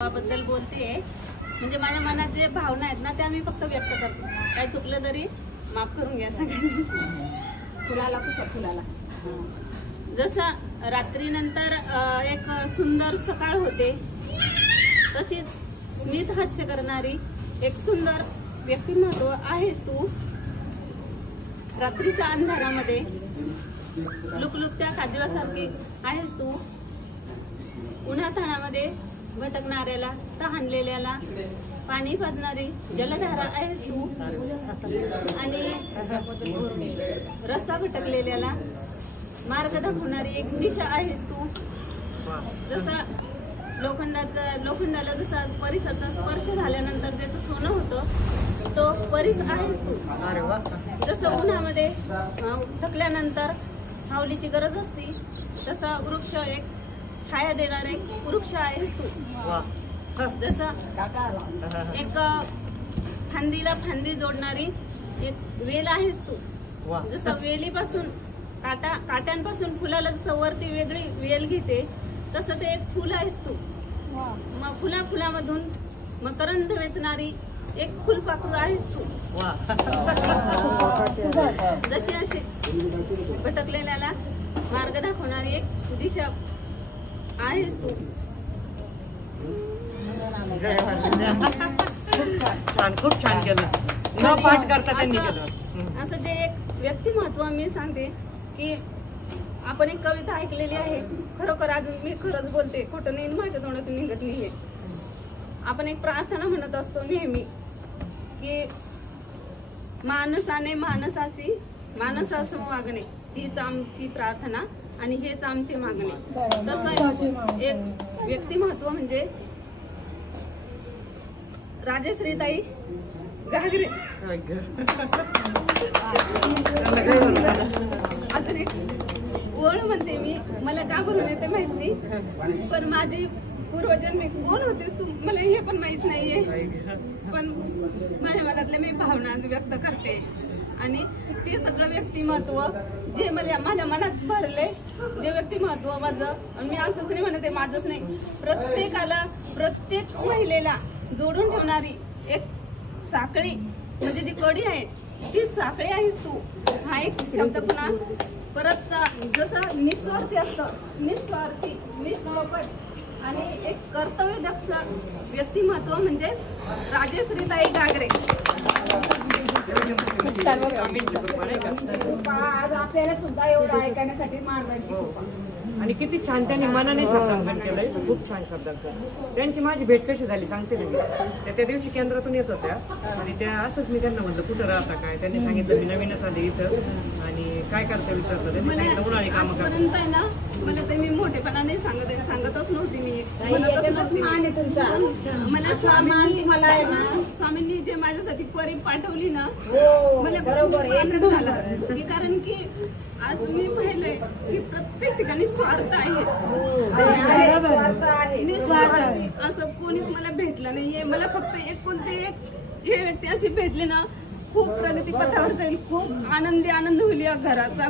बद्दल बोलते म्हणजे माझ्या मनात जे भावना आहेत ना त्या मी फक्त व्यक्त करते। काय चुकलं तरी माफ करून घ्या सगळ्यांनी। फुलाला कुठं फुलाला जसं रात्रीनंतर एक सुंदर सकाळ होते तशीच स्मित हास्य करणारी एक सुंदर व्यक्तिमत्व आहेस तू। रात्रीच्या अंधारामध्ये लुकलुकत्या काजवासारखी आहेस तू। उन्हाताणामध्ये भटकणाऱ्याला तहानलेल्याला पाणी पाजणारी जलधारा आहेस तू। आणि रस्ता भटकलेल्याला मार्ग दाखवणारी एक दिशा आहेस तू। जसा लोखंडाला जसा परिसाचा स्पर्श झाल्यानंतर त्याचं सोनं होतं तो परिस आहेस तू। जसं उन्हामध्ये थकल्यानंतर सावलीची गरज असते तसा वृक्ष एक छाया देणारे वृक्ष आहेस तू। जसं एक फांदीला फांदी जोडणारी एक वेल आहेस तू। जसं वेलीपासून काट्यांपासून फुलाला जसं वरती वेगळी वेल घेते तसं ते एक फुल आहेस तू। मग फुलामधून मकरंद वेचणारी एक फुलपाखरू आहेस तू। जशी अशी भटकलेल्याला मार्ग दाखवणारी एक दिशा आहेस तू। खूप छान केलं न पाठ करता त्यांनी केलं। असं जे एक व्यक्तिमत्व मी सांगते की आपण एक कविता ऐकलेली आहे। खरोखर आज मी खरंच बोलते, खोटं नाही, माझ्या तोंडातून निघत नाहीये। आपण एक प्रार्थना म्हणत असतो नेहमी की माणसाने माणसाशी माणसासम वागणे हीच आमची प्रार्थना आणि हेच आमचे मागणे। तसं एक व्यक्तिमत्व म्हणजे राजश्रीताई घागरे। अजून एक ओळ म्हणते मी, मला का भरून येते माहित नाही, पण माझी पूर्वजन्मी कोण होतेस तू मला हे पण माहित नाहीये, पण माझ्या मनातल्या मी भावना व्यक्त करते। आणि ते सगळं व्यक्तिमत्व जे माझ्या मनात भरले जे व्यक्तिमत्व माझं, मी असंच नाही म्हणते माझंच नाही, प्रत्येकाला प्रत्येक महिलेला जोडून ठेवणारी एक साखळी म्हणजे जी कडी आहे ती साखळी आहेस तू। हा एक शब्द पुन्हा परत जसं निस्वार्थी असतं, निस्वार्थी निष्कपट आणि एक कर्तव्यदक्ष व्यक्तिमत्व म्हणजेच राजश्रीताई घागरे। आज आपल्याला सुद्धा एवढं ऐकण्यासाठी मार्गांची आणि किती छान त्यांनी मनाने शब्दांकन केलंय, खूप छान शब्दांकन। त्यांची माझी भेट कशी झाली सांगते ना मी। त्या दिवशी केंद्रातून येत होत्या आणि त्या असंच मी त्यांना म्हणलं कुठं राहता काय, त्यांनी सांगितलं मी नवीनच आले इथं आणि काय करता विचारलं, त्यांनी सांगितलं उन्हाळी कामं करता ना। मला ते मी मोठेपणाने सांगतच नव्हती मी, मला स्वामींनी जे माझ्यासाठी परी पाठवली ना मला बरोबर आनंद झाला। कारण की आज मी पाहिलंय की प्रत्येक ठिकाणी स्वार्थ आहे, निस्वार्थी असं कोणीच मला भेटलं नाहीये। मला फक्त एक कोणते एक हे व्यक्ती अशी भेटले ना खूप प्रगती पथावर जाईल, खूप आनंद होईल या घराचा।